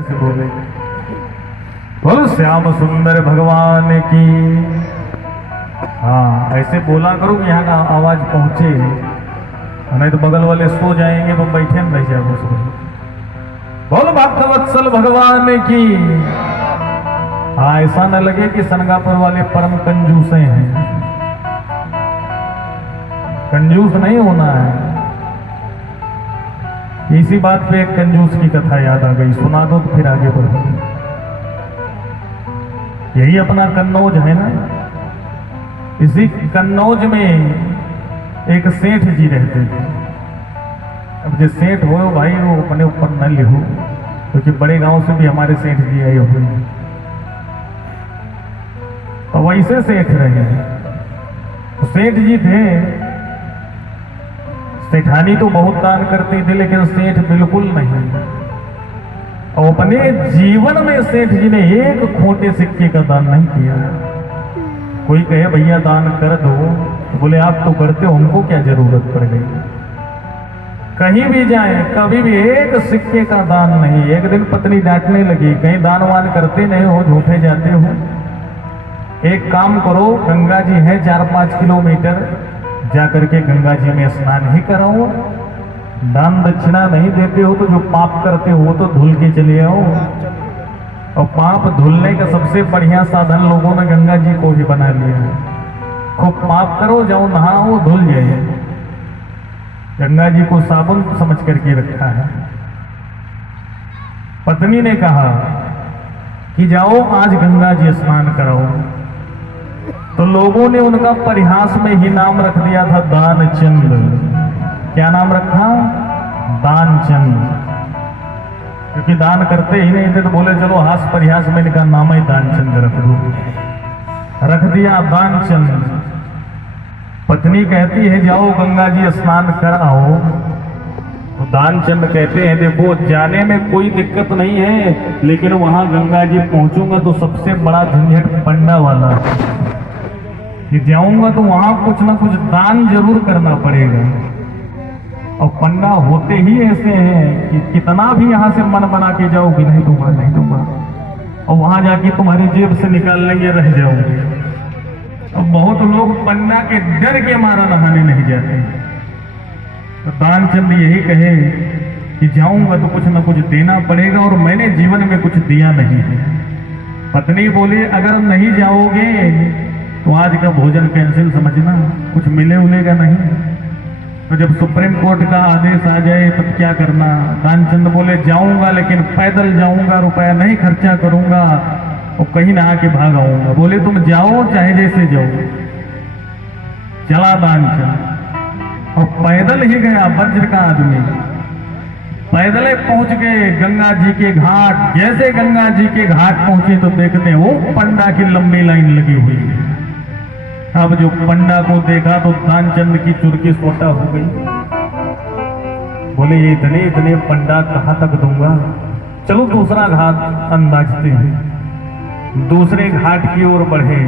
से बोले बोलो श्याम सुंदर भगवान की। हाँ ऐसे बोला करो कि यहाँ का आवाज पहुंचे, नहीं तो बगल वाले सो जाएंगे तो बैठे न रह जाए। बोलो भक्तवत्सल भगवान की। हाँ ऐसा न लगे कि सनगापुर वाले परम कंजूस हैं, कंजूस नहीं होना है। इसी बात पे एक कंजूस की कथा याद आ गई, सुना दो तो फिर आगे बढ़ो। यही अपना कन्नौज है ना, इसी कन्नौज में एक सेठ जी रहते थे। अब जो सेठ हो भाई वो अपने ऊपर न लिखो, क्योंकि बड़े गांव से भी हमारे सेठ जी आए हुए हैं, तो वैसे सेठ रहे। सेठ जी थे, सेठानी तो बहुत दान करती थी, लेकिन सेठ बिल्कुल नहीं। और अपने जीवन में सेठ जी ने एक खोटे सिक्के का दान नहीं किया। कोई कहे भैया दान कर दो, तो बोले आप तो करते हो, हमको क्या जरूरत पड़ गई। कहीं भी जाए कभी भी एक सिक्के का दान नहीं। एक दिन पत्नी डांटने लगी, कहीं दान वान करते नहीं हो, झूठे जाते हो। एक काम करो, गंगा जी है 4-5 किलोमीटर, जाकर के गंगा जी में स्नान ही कराओ। दान दक्षिणा नहीं देते हो तो जो पाप करते हो तो धुल के चले आओ। और पाप धुलने का सबसे बढ़िया साधन लोगों ने गंगा जी को ही बना लिया है। खूब पाप करो, जाओ नहाओ, धुल जाइए। गंगा जी को साबुन समझ करके रखा है। पत्नी ने कहा कि जाओ आज गंगा जी स्नान कराओ, तो लोगों ने उनका परिहास में ही नाम रख दिया था दानचंद। क्या नाम रखा? दानचंद। क्योंकि दान करते ही नहीं थे तो बोले चलो हास परिहास में इनका नाम ही दानचंद रख दो, रख दिया दानचंद। पत्नी कहती है जाओ गंगा जी स्नान कराओ, तो दानचंद कहते हैं देखो जाने में कोई दिक्कत नहीं है, लेकिन वहां गंगा जी पहुंचूंगा तो सबसे बड़ा झंझट पंडा वाला कि जाऊंगा तो वहां कुछ ना कुछ दान जरूर करना पड़ेगा। और पंडा होते ही ऐसे हैं कि कितना भी यहां से मन बना के जाओ कि नहीं दूंगा नहीं दूंगा, और वहां जाके तुम्हारी जेब से निकाल लेंगे, रह जाओगे। और बहुत लोग पंडा के डर के मारा नहाने नहीं जाते। तो दानचंद यही कहे कि जाऊंगा तो कुछ ना कुछ देना पड़ेगा, और मैंने जीवन में कुछ दिया नहीं है। पत्नी बोली अगर नहीं जाओगे तो आज का भोजन कैंसिल समझना, कुछ मिले उलेगा नहीं। तो जब सुप्रीम कोर्ट का आदेश आ जाए तब क्या करना? दानचंद बोले जाऊंगा लेकिन पैदल जाऊंगा, रुपया नहीं खर्चा करूंगा, और कहीं ना आके भाग आऊंगा। बोले तुम जाओ चाहे जैसे जाओ। चला दानचंद और पैदल ही गया, वज्र का आदमी। पैदल पहुंच गए गंगा जी के घाट। जैसे गंगा जी के घाट पहुंचे तो देखते वो पंडा की लंबी लाइन लगी हुई है। अब जो पंडा को देखा तो दानचंद की चुरकी सोटा हो गई। बोले ये इतने इतने पंडा कहां तक दूंगा, चलो दूसरा घाट अंदाजते हैं। दूसरे घाट की ओर बढ़े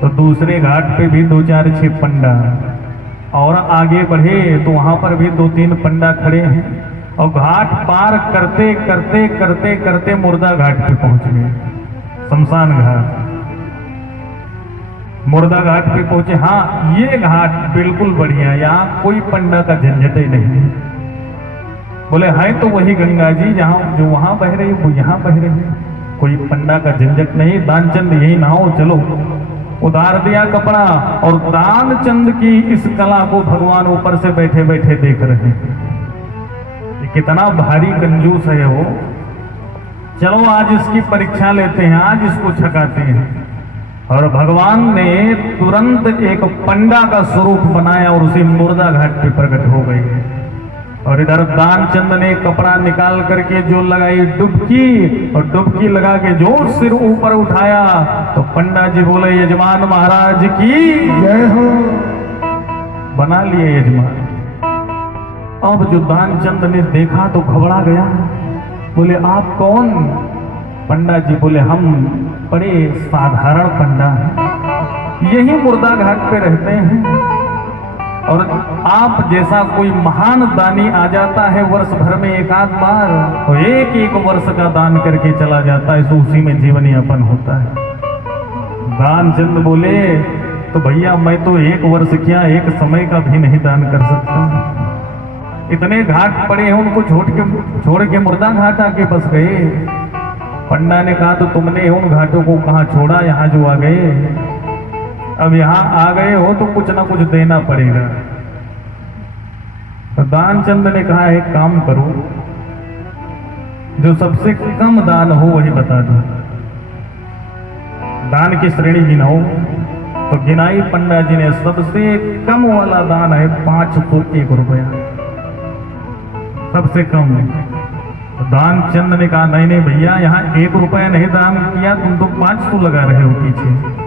तो दूसरे घाट पे भी 2-4-6 पंडा, और आगे बढ़े तो वहां पर भी 2-3 पंडा खड़े हैं। और घाट पार करते करते करते करते मुर्दा घाट पे पहुंच गए, शमशान घाट। मुर्दा घाट पे पहुंचे। हाँ ये घाट बिल्कुल बढ़िया, यहाँ कोई पंडा का झंझट ही नहीं है। बोले है तो वही गंगा जी जहाँ जो वहां बह रही वो यहाँ बह रही, कोई पंडा का झंझट नहीं। दानचंद यही नहाओ चलो। उतार दिया कपड़ा, और दानचंद की इस कला को भगवान ऊपर से बैठे बैठे देख रहे हैं। कितना भारी कंजूस है वो। चलो आज इसकी परीक्षा लेते हैं, आज इसको छकाते हैं। और भगवान ने तुरंत एक पंडा का स्वरूप बनाया और उसे मुर्दा घाट पे प्रकट हो गई। और इधर दानचंद ने कपड़ा निकाल करके जो लगाई डुबकी, और डुबकी लगा के जो सिर ऊपर उठाया तो पंडा जी बोले यजमान महाराज की जय हो। बना लिए यजमान। अब जो दानचंद ने देखा तो घबरा गया। बोले आप कौन? पंडा जी बोले हम बड़े साधारण पंडा हैं, यही मुर्दा घाट पे रहते हैं। और आप जैसा कोई महान दानी आ जाता है वर्ष भर में एक आध बार, तो एक एक वर्ष का दान करके चला जाता है, तो उसी में जीवन यापन होता है। दानचंद बोले तो भैया मैं तो एक वर्ष क्या एक समय का भी नहीं दान कर सकता। इतने घाट पड़े हैं, उनको छोड़ के मुर्दा घाट आके बस गए। पंडा ने कहा तो तुमने उन घाटों को कहाँ छोड़ा, यहाँ जो आ गए, अब यहाँ आ गए हो तो कुछ ना कुछ देना पड़ेगा। तो दानचंद ने कहा एक काम करो, जो सबसे कम दान हो वही बता दो। दान की श्रेणी गिनाओ, तो गिनाई पंडा जी ने, सबसे कम वाला दान है 501 रुपया, सबसे कम। तो दानचंद ने कहा नहीं नहीं भैया, यहाँ 1 रुपया नहीं दान किया, तुम तो 500 लगा रहे हो पीछे,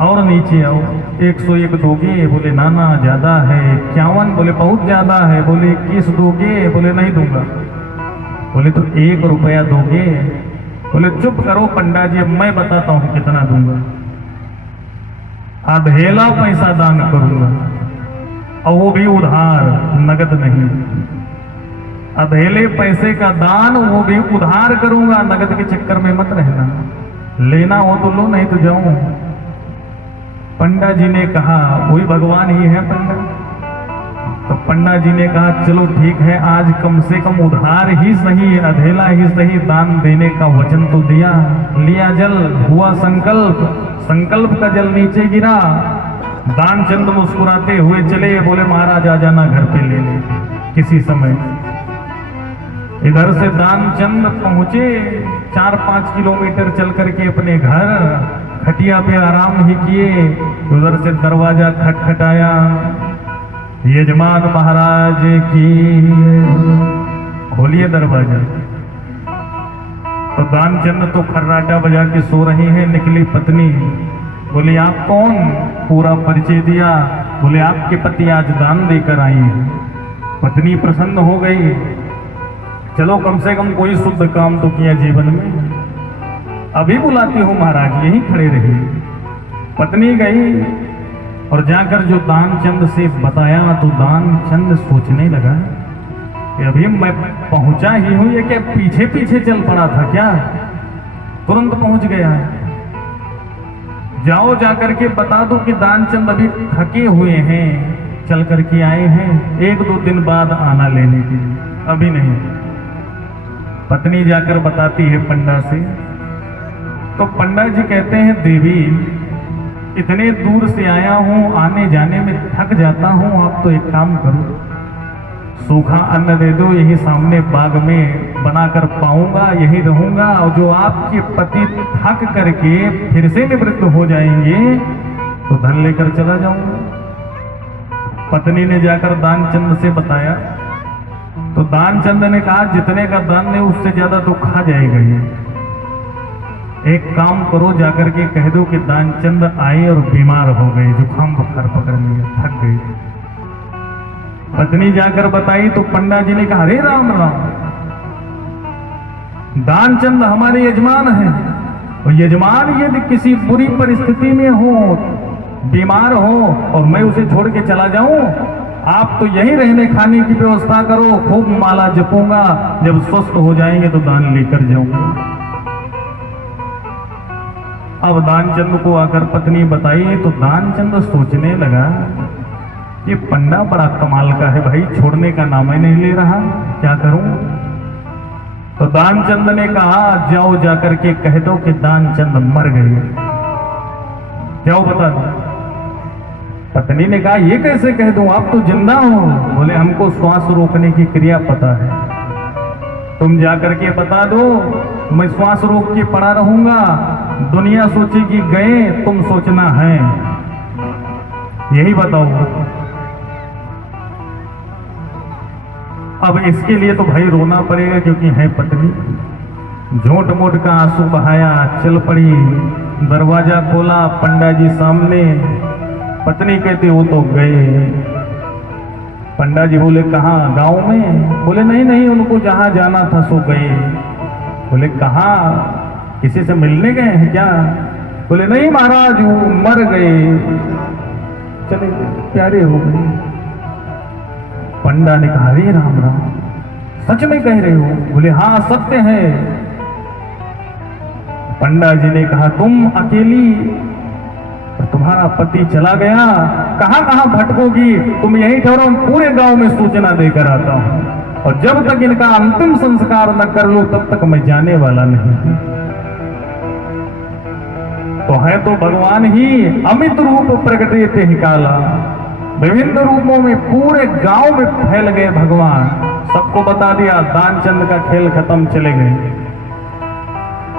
और नीचे आओ। 101 दोगे? बोले ना ना ज्यादा है। 51? बोले बहुत ज्यादा है। बोले 21 दोगे? बोले नहीं दूंगा। बोले तो 1 रुपया दोगे? बोले चुप करो पंडा जी, मैं बताता हूं कितना दूंगा। अधेला पैसा दान करूंगा, और वो भी उधार, नगद नहीं। अधेले पैसे का दान, वो भी उधार करूंगा, नगद के चक्कर में मत रहना। लेना हो तो लो, नहीं तो जाऊं। पंडा जी ने कहा वही भगवान ही है पंडा। तो पंडा जी ने कहा चलो ठीक है, आज कम से कम उधार ही सही, अधेला ही सही, दान देने का वचन तो दिया। लिया जल, हुआ संकल्प, संकल्प का जल नीचे गिरा। दानचंद मुस्कुराते हुए चले, बोले महाराज आ जाना घर पे लेने किसी समय। इधर से दानचंद पहुंचे 4-5 किलोमीटर चल करके अपने घर, खटिया पे आराम ही किए। उधर से दरवाजा खटखटाया, यजमान महाराज की, खोलिए दरवाजा। तो दानचंद तो खर्राटा बजा के सो रहे हैं। निकली पत्नी, बोली आप कौन? पूरा परिचय दिया। बोले आपके पति आज दान देकर आई है। पत्नी प्रसन्न हो गई, चलो कम से कम कोई शुद्ध काम तो किया जीवन में, अभी बुलाती हूं महाराज, यहीं खड़े रहिए। पत्नी गई और जाकर जो दानचंद से बताया, तो दानचंद सोचने लगा कि अभी मैं पहुंचा ही हूं, ये क्या पीछे पीछे चल पड़ा था क्या? तुरंत पहुंच गया। जाओ जाकर के बता दो कि दानचंद अभी थके हुए हैं, चल करके आए हैं, 1-2 दिन बाद आना लेने के लिए, अभी नहीं। पत्नी जाकर बताती है पंडा से। तो पंडा जी कहते हैं देवी, इतने दूर से आया हूं, आने जाने में थक जाता हूं, आप तो एक काम करो, सूखा अन्न दे दो, यही सामने बाग में बनाकर पाऊंगा, यही रहूंगा, और जो आपके पति थक करके फिर से निवृत्त हो जाएंगे तो धन लेकर चला जाऊंगा। पत्नी ने जाकर दानचंद से बताया। तो दानचंद ने कहा जितने का दान है उससे ज्यादा तो खा जाएगा ये, एक काम करो, जाकर के कह दो कि दानचंद आए और बीमार हो गए, जुकाम बुखार पकड़ लिया, थक गए। पत्नी जाकर बताई तो पंडा जी ने कहा अरे राम राम, दानचंद हमारे यजमान हैं, और यजमान यदि किसी बुरी परिस्थिति में हो, बीमार हो, और मैं उसे छोड़ के चला जाऊं, आप तो यही रहने खाने की व्यवस्था करो, खूब माला जपूंगा, जब स्वस्थ हो जाएंगे तो दान लेकर जाऊंगा। अब दानचंद को आकर पत्नी बताई तो दानचंद सोचने लगा ये पंडा बड़ा कमाल का है भाई, छोड़ने का नाम ही नहीं ले रहा, क्या करूं? तो दानचंद ने कहा जाओ जाकर के कह दो कि दानचंद मर गए, जाओ बता दो। पत्नी ने कहा ये कैसे कह दूं, आप तो जिंदा हो। बोले हमको श्वास रोकने की क्रिया पता है, तुम जाकर के बता दो, मैं श्वास रोक के पड़ा रहूंगा, दुनिया सोचेगी गए, तुम सोचना है, यही बताओ। अब इसके लिए तो भाई रोना पड़ेगा क्योंकि है पत्नी। झूठ मूठ का आंसू बहाया, चल पड़ी, दरवाजा खोला, पंडा जी सामने। पत्नी कहती वो तो गए। पंडा जी बोले कहाँ? गांव में? बोले नहीं नहीं, उनको जहां जाना था सो गए। बोले कहाँ? किसी से मिलने गए हैं क्या? बोले नहीं महाराज वो मर गए, चले गए, प्यारे हो गए। पंडा ने कहा, अरे राम राम, सच में कह रहे हो? बोले हाँ सत्य है। पंडा जी ने कहा, तुम अकेली, तुम्हारा पति चला गया, कहां कहां भटकोगी, तुम यहीं ठहरो, पूरे गांव में सूचना देकर आता हूं, और जब तक इनका अंतिम संस्कार न कर लूं तब तक मैं जाने वाला नहीं। तो है तो भगवान ही अमित रूप प्रकटे ही काला, विभिन्न रूपों में पूरे गांव में फैल गए भगवान। सबको बता दिया, दानचंद का खेल खत्म, चले गए।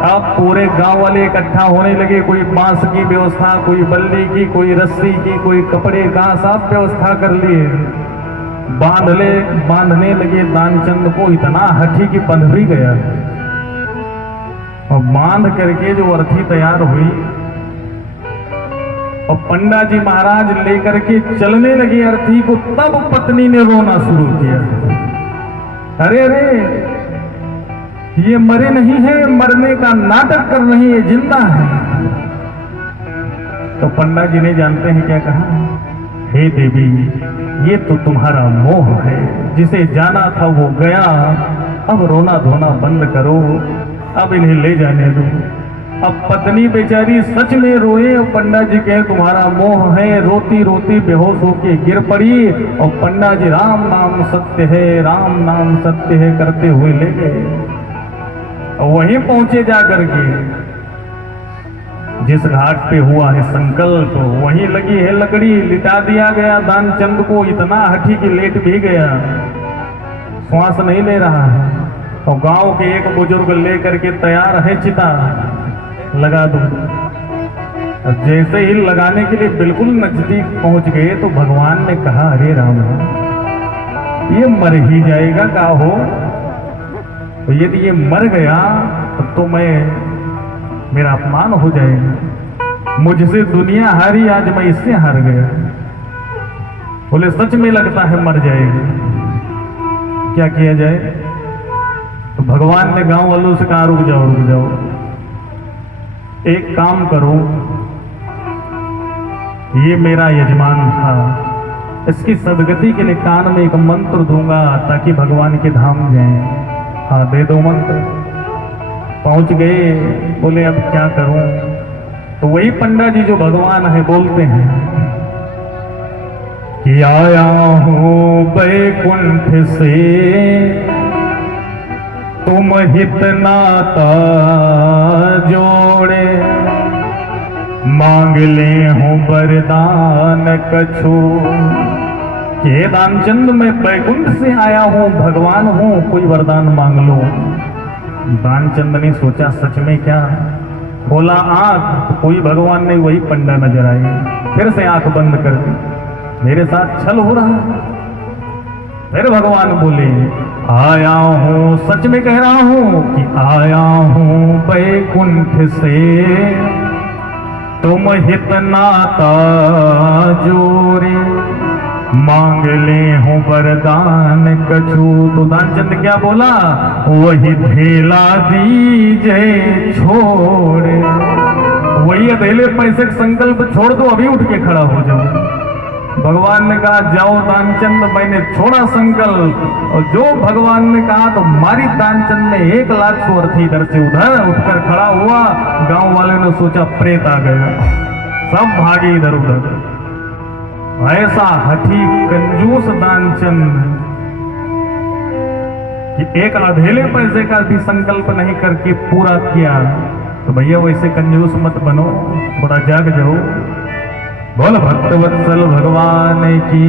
अब पूरे गांव वाले इकट्ठा होने लगे, कोई बांस की व्यवस्था, कोई बल्ली की, कोई रस्सी की, कोई कपड़े का, सब व्यवस्था कर लिए। बांधने लगे दानचंद को, इतना हठी कि बंध भी गया। और बांध करके जो अर्थी तैयार हुई, और पंडा जी महाराज लेकर के चलने लगे अर्थी को, तब पत्नी ने रोना शुरू किया। अरे अरे, ये मरे नहीं है, मरने का नाटक कर रही है, जिंदा है। तो पंडा जी ने जानते हैं क्या कहा, हे देवी, ये तो तुम्हारा मोह है, जिसे जाना था वो गया, अब रोना धोना बंद करो, अब इन्हें ले जाने दो। अब पत्नी बेचारी सच में रोए, और पंडा जी कहे तुम्हारा मोह है, रोती रोती बेहोश होके गिर पड़ी, और पंडा जी राम नाम सत्य है, राम नाम सत्य है करते हुए ले गए। वहीं पहुंचे जाकर के, जिस घाट पे हुआ है संकल्प, वहीं लगी है लकड़ी, लिटा दिया गया दानचंद को, इतना हठी कि लेट भी गया, श्वास नहीं ले रहा है। और गांव के एक बुजुर्ग लेकर के तैयार है चिता, लगा दो। जैसे ही लगाने के लिए बिल्कुल नजदीक पहुंच गए तो भगवान ने कहा, अरे राम, ये मर ही जाएगा का हो, तो यदि ये मर गया तो मेरा अपमान हो जाएगा, मुझसे दुनिया हारी, आज मैं इससे हार गया। बोले सच में लगता है मर जाएगा, क्या किया जाए? तो भगवान ने गांव वालों से कहा, रुक जाओ रुक जाओ, एक काम करो, ये मेरा यजमान था, इसकी सदगति के लिए कान में एक मंत्र दूंगा ताकि भगवान के धाम जाएं। हाँ दे दो मंत्र। पहुंच गए, बोले अब क्या करूं? तो वही पंडा जी जो भगवान है बोलते हैं कि आया हूं बैकुंठ से, तुम हित नाता जोड़े, मांग ले हूं वरदान कछु। ये दानचंद मैं बैकुंठ से आया हूं, भगवान हूं, कोई वरदान मांग लो। दानचंद ने सोचा सच में क्या, खोला आंख तो कोई भगवान नहीं, वही पंडा नजर आए। फिर से आंख बंद कर दी, मेरे साथ छल हो रहा है। फिर भगवान बोले, आया हूं, सच में कह रहा हूं कि आया हूं बैकुंठ से, तुम हित नाता जोड़े, मांग ले हूं वरदान कछु। तो दानचंद क्या बोला, वही धेला दीजे छोड़, वही अधेले पैसे का संकल्प छोड़ दो, अभी उठ के खड़ा हो जाओ। भगवान ने कहा जाओ दानचंद, मैंने छोड़ा संकल्प, और जो भगवान ने कहा तो मारी दानचंद ने 1 लाख सौ अर्थी इधर से उधर उठकर खड़ा हुआ। गांव वाले ने सोचा प्रेत आ गया, सब भागे इधर उधर। ऐसा हठी कंजूस दानचंद कि एक अधेले पैसे का भी संकल्प नहीं करके पूरा किया। तो भैया वैसे कंजूस मत बनो, थोड़ा जाग जाओ। बोल भक्तवत्सल भगवान की।